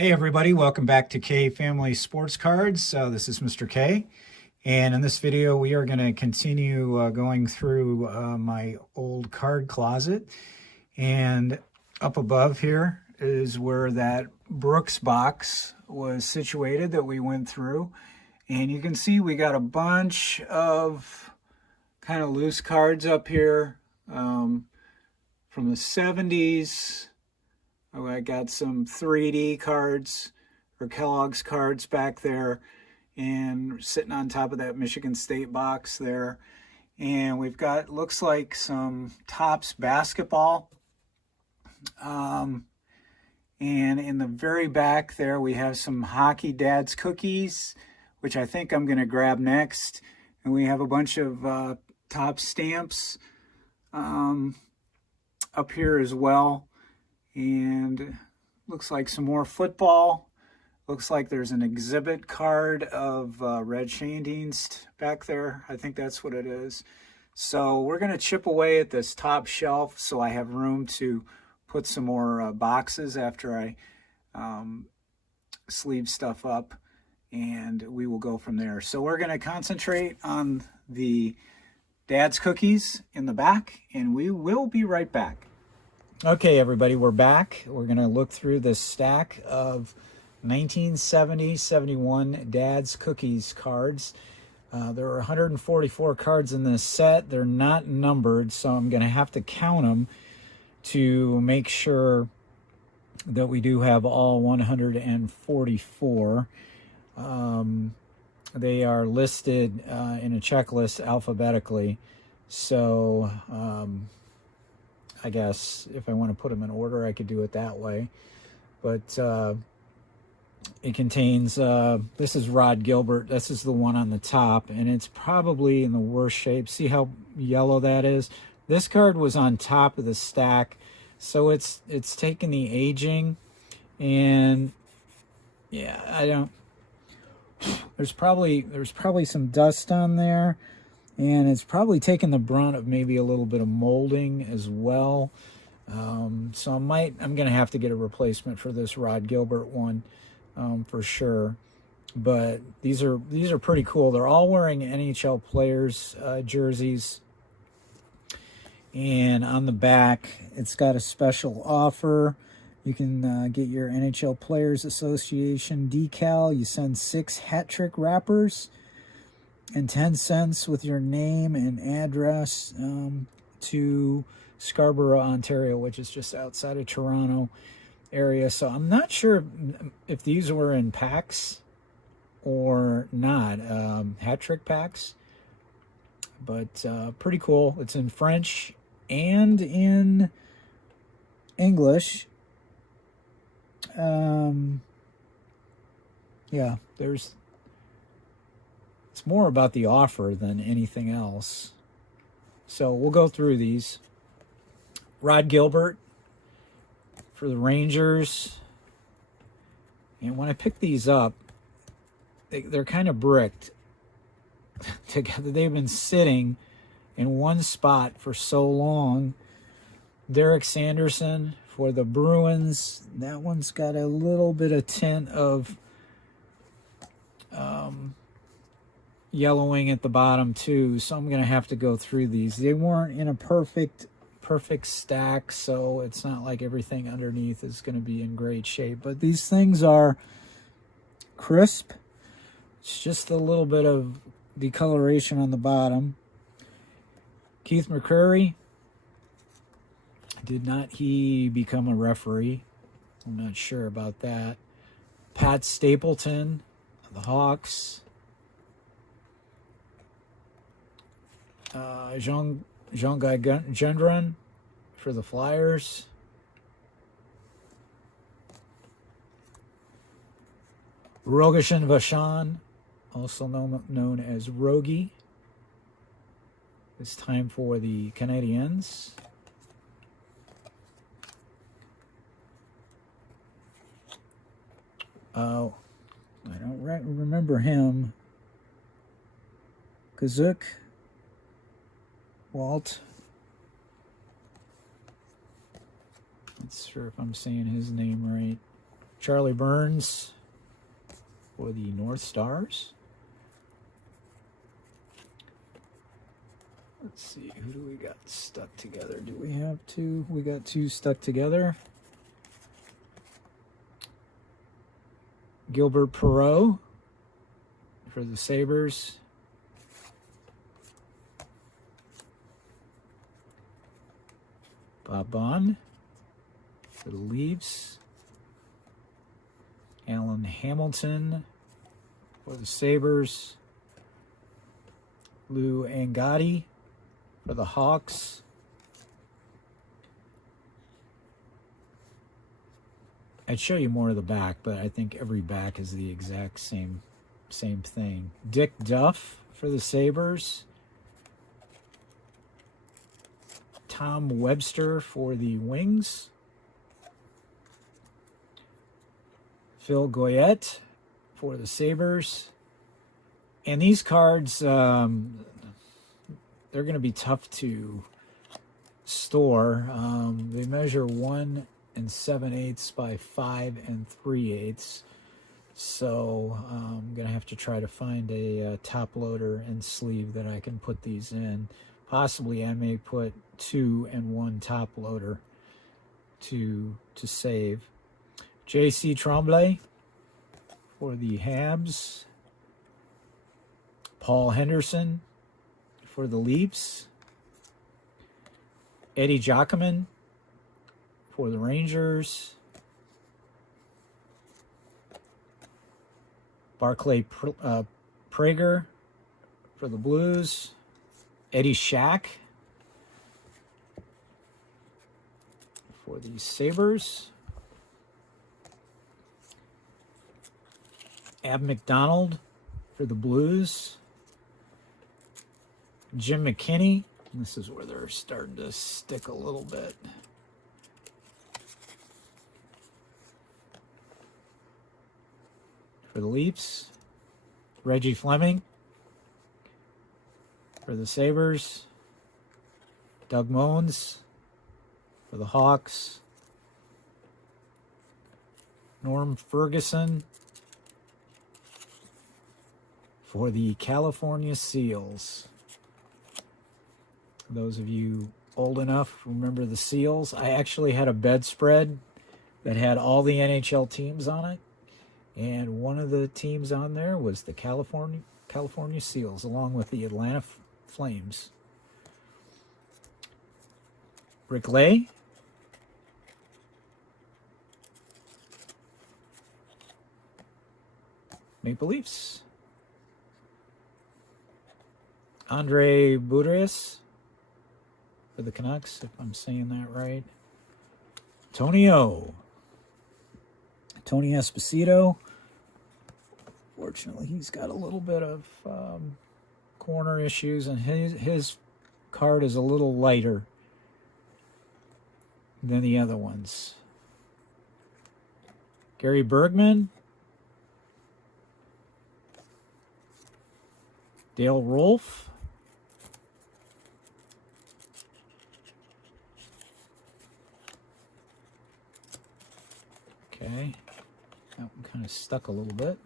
Hey everybody, welcome back to K Family Sports Cards. This is Mr. K, and in this video we are going to continue going through my old card closet. And up above here is where that Brooks box was situated that we went through. And you can see we got a bunch of kind of loose cards up here from the 70s. Oh, I got some 3D cards or Kellogg's cards back there and sitting on top of that Michigan State box there. And we've got, looks like some Topps basketball. And in the very back there, we have some Hockey Dad's cookies, which I think I'm going to grab next. And we have a bunch of Topps stamps up here as well. And looks like some more football. Looks like there's an exhibit card of Red Shandingst back there. I think that's what it is. So we're going to chip away at this top shelf so I have room to put some more boxes after I sleeve stuff up, and we will go from there. So we're going to concentrate on the Dad's cookies in the back, and we will be right back. Okay, everybody, we're back. We're going to look through this stack of 1970-71 Dad's Cookies cards. There are 144 cards in this set. They're not numbered, so I'm going to have to count them to make sure that we do have all 144. They are listed in a checklist alphabetically, so I guess if I want to put them in order, I could do it that way. But it contains, this is Rod Gilbert. This is the one on the top, and it's probably in the worst shape. See how yellow that is? This card was on top of the stack, so it's taken the aging, and yeah, I don't. There's probably some dust on there. And it's probably taken the brunt of maybe a little bit of molding as well. So I'm going to have to get a replacement for this Rod Gilbert one for sure. But these are pretty cool. They're all wearing NHL players jerseys. And on the back, it's got a special offer. You can get your NHL Players Association decal. You send 6 hat trick wrappers and 10 cents with your name and address to Scarborough, Ontario, which is just outside of Toronto area. So I'm not sure if these were in packs or not, hat trick packs, but pretty cool. It's in French and in English. Yeah, it's more about the offer than anything else. So we'll go through these. Rod Gilbert for the Rangers. And when I pick these up, they're kind of bricked together. They've been sitting in one spot for so long. Derek Sanderson for the Bruins. That one's got a little bit of tint of yellowing at the bottom too, so I'm going to have to go through these. They weren't in a perfect stack, so it's not like everything underneath is going to be in great shape, but these things are crisp. It's just a little bit of decoloration on the bottom. Keith McCurry, did not he become a referee? I'm not sure about that. Pat Stapleton, the Hawks. Jean Guy Gendron for the Flyers. Rogashin Vachon, also known as Rogie. It's time for the Canadiens. Oh, I don't remember him. Kazuk. Walt. Not sure if I'm saying his name right. Charlie Burns for the North Stars. Let's see, who do we got stuck together? Do we have two? We got two stuck together. Gilbert Perreault for the Sabres. Bob Bond for the Leafs. Alan Hamilton for the Sabres. Lou Angotti for the Hawks. I'd show you more of the back, but I think every back is the exact same thing. Dick Duff for the Sabres. Tom Webster for the Wings. Phil Goyette for the Sabres. And these cards, they're going to be tough to store. They measure 1 7/8 by 5 3/8. So I'm going to have to try to find a top loader and sleeve that I can put these in. Possibly I may put 2 and 1 top loader to save. J.C. Tremblay for the Habs. Paul Henderson for the Leafs. Eddie Giacomin for the Rangers. Barclay Prager for the Blues. Eddie Shack for the Sabres. Ab McDonald for the Blues. Jim McKinney. This is where they're starting to stick a little bit. For the Leafs. Reggie Fleming for the Sabres. Doug Moens for the Hawks. Norm Ferguson for the California Seals. Those of you old enough remember the Seals. I actually had a bedspread that had all the NHL teams on it, and one of the teams on there was the California Seals, along with the Atlanta Flames. Rick Lay. Maple Leafs. Andre Boudreas for the Canucks, if I'm saying that right. Tony Esposito. Fortunately, he's got a little bit of corner issues, and his card is a little lighter than the other ones. Gary Bergman. Dale Rolfe. Okay, that one kind of stuck a little bit.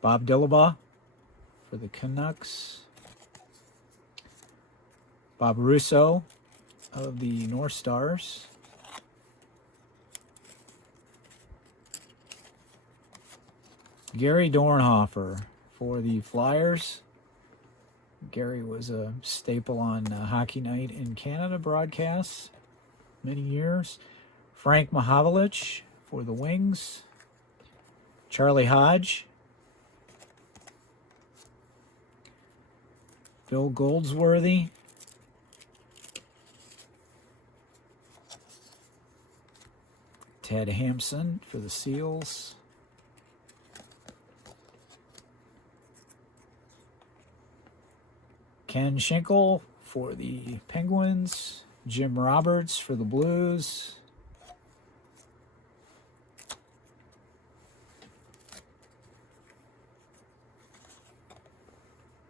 Bob Dillabaugh for the Canucks. Bob Russo of the North Stars. Gary Dornhofer for the Flyers. Gary was a staple on Hockey Night in Canada broadcasts many years. Frank Mahavlich for the Wings. Charlie Hodge. Bill Goldsworthy. Ted Hampson for the Seals. Ken Schinkel for the Penguins. Jim Roberts for the Blues.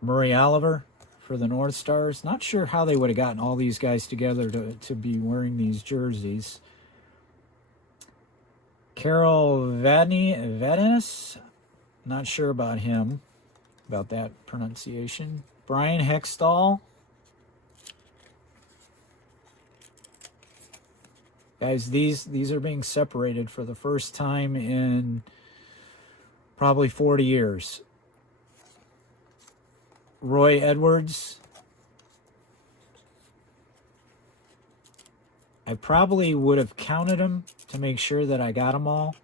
Murray Oliver for the North Stars. Not sure how they would have gotten all these guys together to be wearing these jerseys. Carol Vadinis, not sure about him, about that pronunciation. Brian Hextall. Guys, these are being separated for the first time in probably 40 years. Roy Edwards. I probably would have counted them to make sure that I got them all.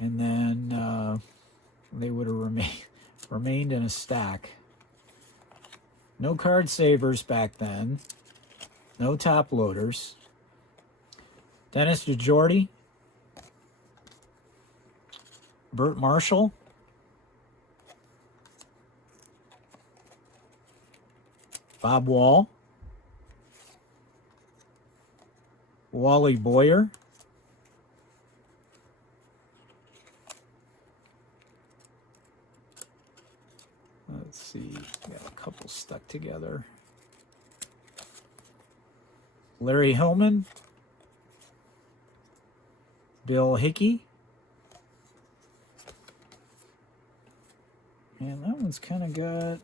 And then they would have remained in a stack. No card savers back then. No top loaders. Dennis DeJordy. Burt Marshall. Bob Wall. Wally Boyer. Let's see, got a couple stuck together. Larry Hillman. Bill Hickey. And that one's kind of got,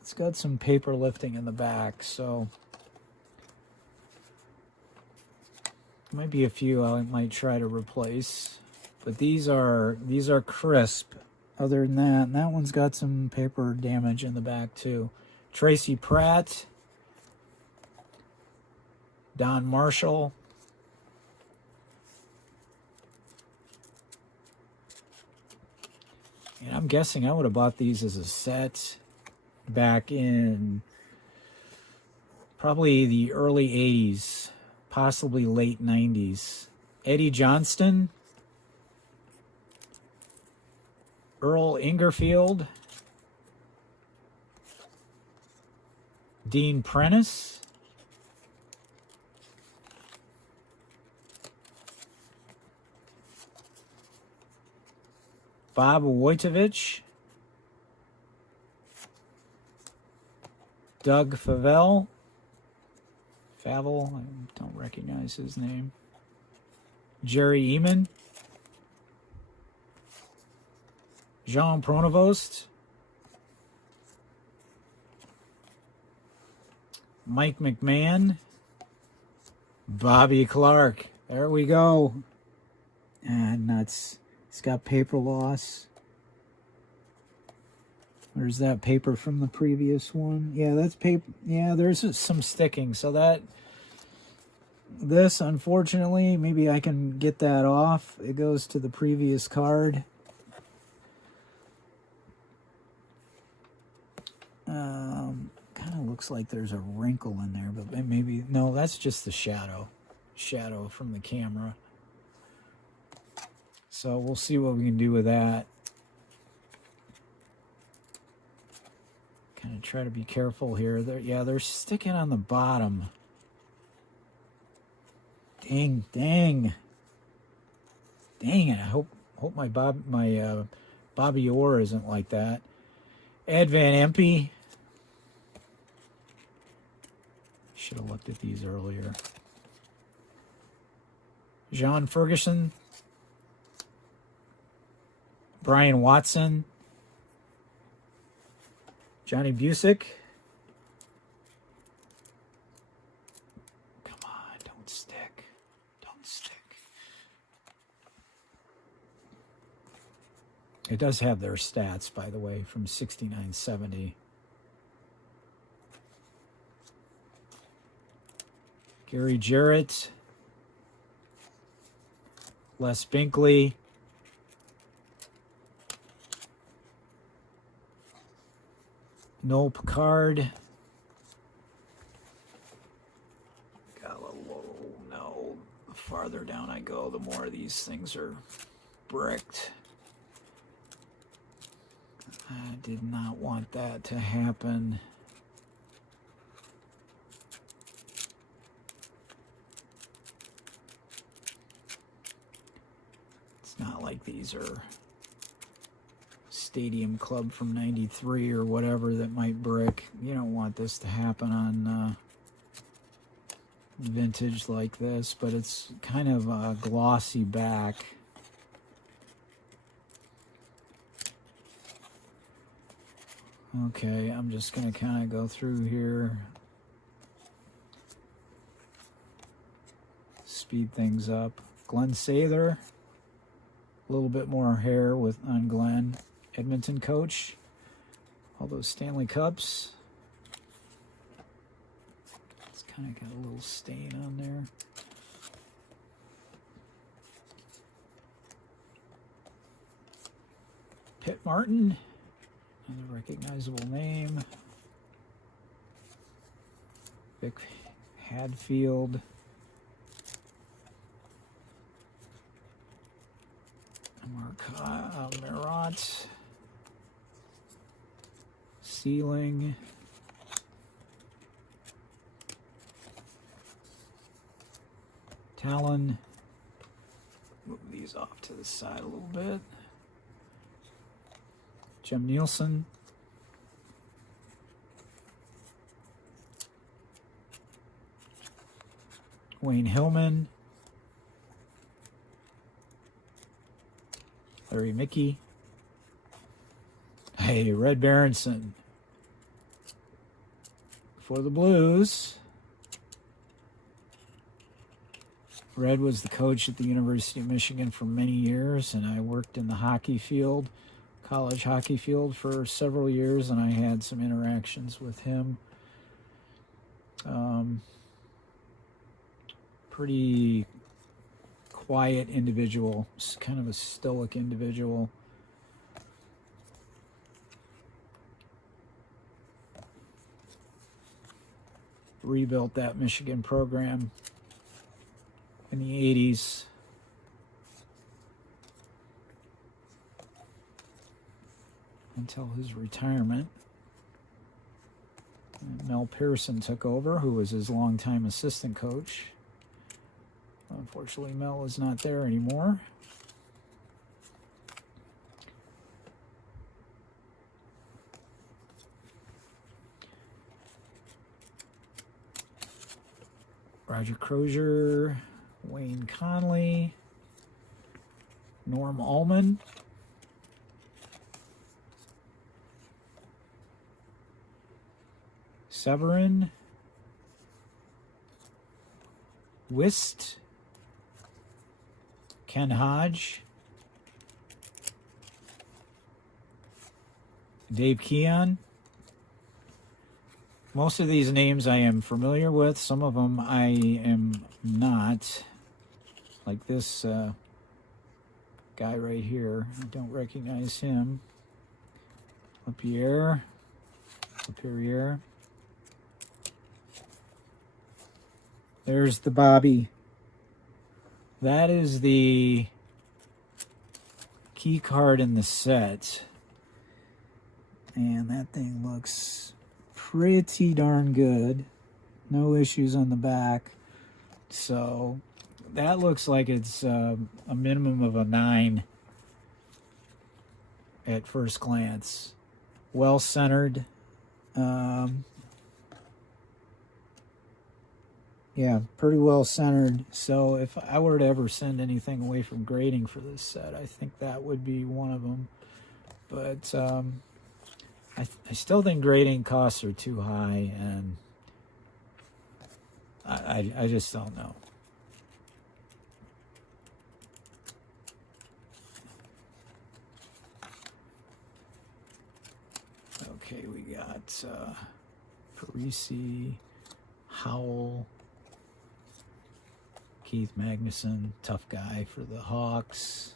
it's got some paper lifting in the back, so might be a few I might try to replace. But these are crisp. Other than that, and that one's got some paper damage in the back too. Tracy Pratt. Don Marshall. And I'm guessing I would have bought these as a set back in probably the early 80s, possibly late 90s. Eddie Johnston. Earl Ingerfield. Dean Prentice. Bob Wojtowicz. Doug Favell. I don't recognize his name. Jerry Eman. Jean Pronovost. Mike McMahon. Bobby Clark. There we go. And nuts. It's got paper loss. There's that paper from the previous one. Yeah, that's paper. Yeah, there's some sticking. So this, unfortunately, maybe I can get that off. It goes to the previous card. Kind of looks like there's a wrinkle in there, but maybe, no, that's just the shadow from the camera. So we'll see what we can do with that. Kind of try to be careful here. They're sticking on the bottom. Dang it. I hope my Bobby Orr isn't like that. Ed Van Impe. Should have looked at these earlier. John Ferguson. Brian Watson. Johnny Busick. Come on, don't stick. Don't stick. It does have their stats, by the way, from 69-70. Gary Jarrett. Les Binkley. Noel Picard. No, the farther down I go, the more these things are bricked. I did not want that to happen. It's not like these are Stadium Club from 93 or whatever that might brick. You don't want this to happen on vintage like this, but it's kind of a glossy back. Okay, I'm just going to kind of go through here, speed things up. Glenn Sather, a little bit more hair on Glenn. Edmonton coach, all those Stanley Cups. It's kind of got a little stain on there. Pitt Martin, another recognizable name. Vic Hadfield. Marat. Ceiling. Talon. Move these off to the side a little bit. Jim Nielsen. Wayne Hillman. Larry Mickey. Hey, Red Berenson. For the Blues. Red was the coach at the University of Michigan for many years, and I worked in the hockey field, college hockey field, for several years, and I had some interactions with him. Pretty quiet individual, kind of a stoic individual. Rebuilt that Michigan program in the 80s. Until his retirement. And Mel Pearson took over, who was his longtime assistant coach. Unfortunately, Mel is not there anymore. Roger Crozier, Wayne Conley, Norm Allman, Severin, Wist, Ken Hodge, Dave Keon. Most of these names I am familiar with. Some of them I am not. Like this guy right here. I don't recognize him. Lapierre. There's the Bobby. That is the key card in the set. And that thing looks pretty darn good. No issues on the back. So that looks like it's a minimum of a 9 at first glance. Well centered. Yeah, pretty well centered. So if I were to ever send anything away from grading for this set, I think that would be one of them. But I still think grading costs are too high, and I just don't know. Okay, we got Parisi, Howell, Keith Magnuson, tough guy for the Hawks.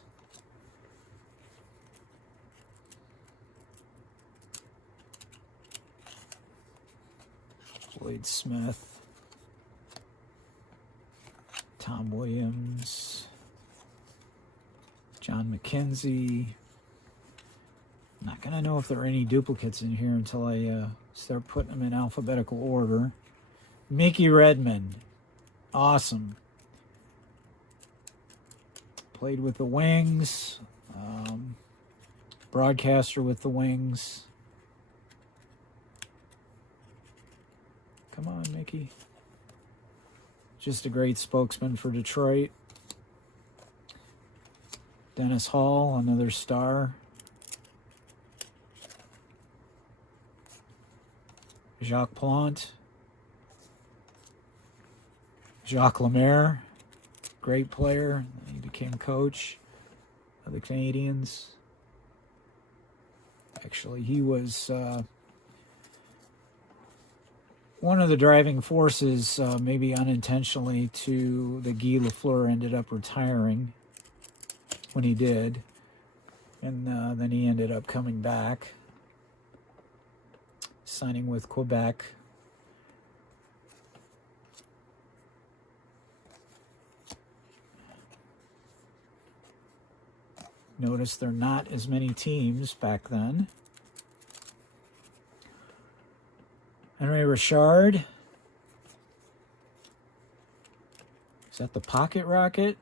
Wade Smith, Tom Williams, John McKenzie. I'm not going to know if there are any duplicates in here until I start putting them in alphabetical order. Mickey Redmond, awesome. Played with the Wings, broadcaster with the Wings. Come on, Mickey. Just a great spokesman for Detroit. Dennis Hall, another star. Jacques Plante. Jacques Lemaire, great player. He became coach of the Canadiens. Actually, he was one of the driving forces, maybe unintentionally, to the Guy Lafleur ended up retiring when he did. And then he ended up coming back, signing with Quebec. Notice there are not as many teams back then. Henry Richard. Is that the Pocket Rocket?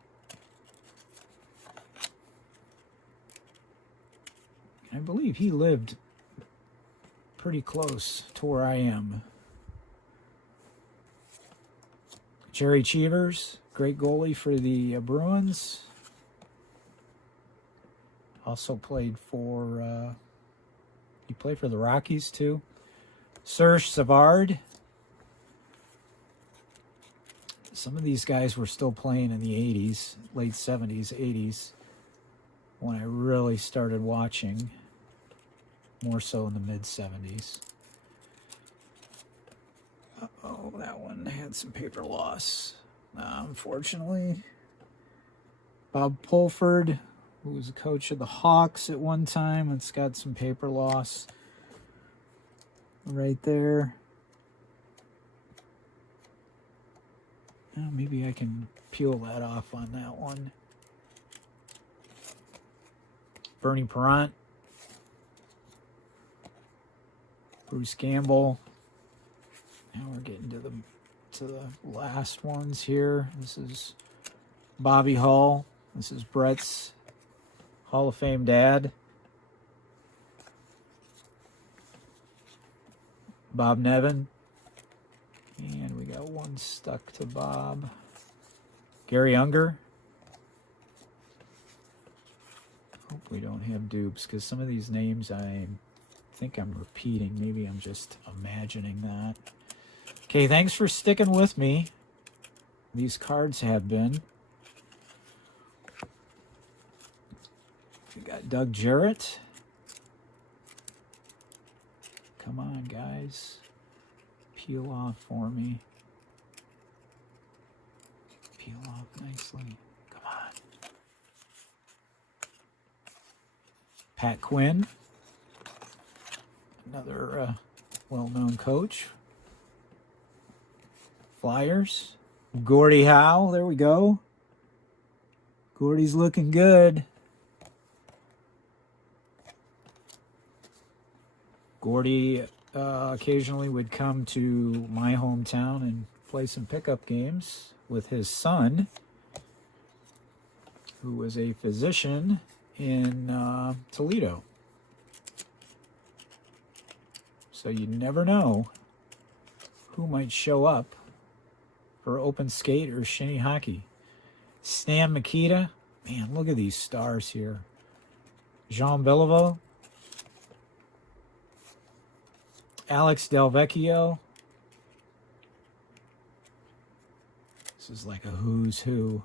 I believe he lived pretty close to where I am. Jerry Cheevers, great goalie for the Bruins. Also played for, he played for the Rockies too. Serge Savard. Some of these guys were still playing in the 80s, late 70s, 80s, when I really started watching, more so in the mid-70s. Uh-oh, that one had some paper loss, unfortunately. Bob Pulford, who was a coach of the Hawks at one time. It's got some paper loss right there. Maybe I can peel that off on that one. Bernie Parent. Bruce Campbell. Now we're getting to the last ones here. This is Bobby Hull. This is Brett's Hall of Fame dad. Bob Nevin. And we got one stuck to Bob. Gary Unger. Hope we don't have dupes, because some of these names I think I'm repeating. Maybe I'm just imagining that. Okay, thanks for sticking with me. These cards have been. We got Doug Jarrett. Come on, guys. Peel off for me. Peel off nicely. Come on. Pat Quinn. Another well-known coach. Flyers. Gordie Howe. There we go. Gordie's looking good. Gordie occasionally would come to my hometown and play some pickup games with his son, who was a physician in Toledo. So you never know who might show up for open skate or shinny hockey. Stan Mikita. Man, look at these stars here. Jean Beliveau. Alex Delvecchio. This is like a who's who.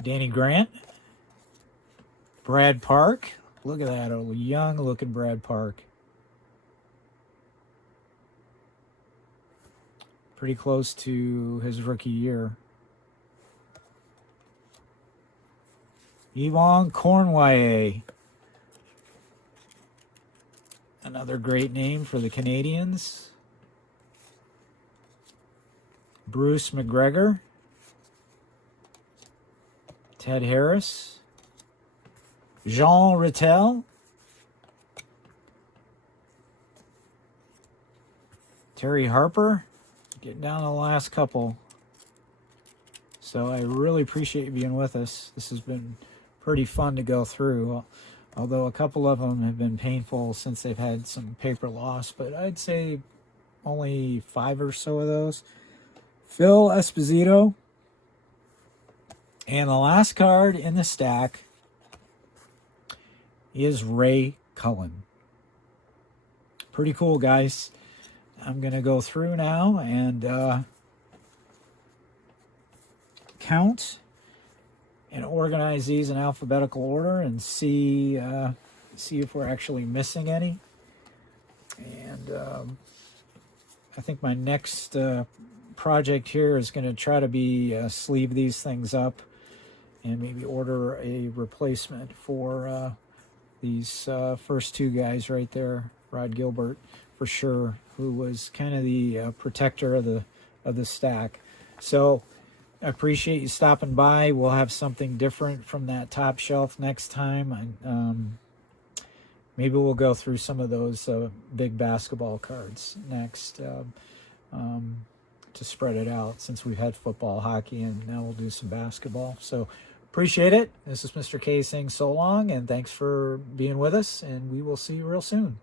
Danny Grant. Brad Park. Look at that old young looking Brad Park. Pretty close to his rookie year. Yvon Cornway. Another great name for the Canadiens. Bruce McGregor. Ted Harris. Jean Rattel. Terry Harper. Getting down to the last couple. So I really appreciate you being with us. This has been pretty fun to go through. although a couple of them have been painful since they've had some paper loss, but I'd say only 5 or so of those. Phil Esposito. And the last card in the stack is Ray Cullen. Pretty cool, guys. I'm going to go through now and count and organize these in alphabetical order and see if we're actually missing any. And I think my next project here is going to try to be sleeve these things up and maybe order a replacement for these first 2 guys right there. Rod Gilbert, for sure, who was kind of the protector of the stack. So I appreciate you stopping by. We'll have something different from that top shelf next time. And maybe we'll go through some of those big basketball cards next to spread it out, since we've had football, hockey, and now we'll do some basketball. So appreciate it. This is Mr. K saying so long, and thanks for being with us, and we will see you real soon.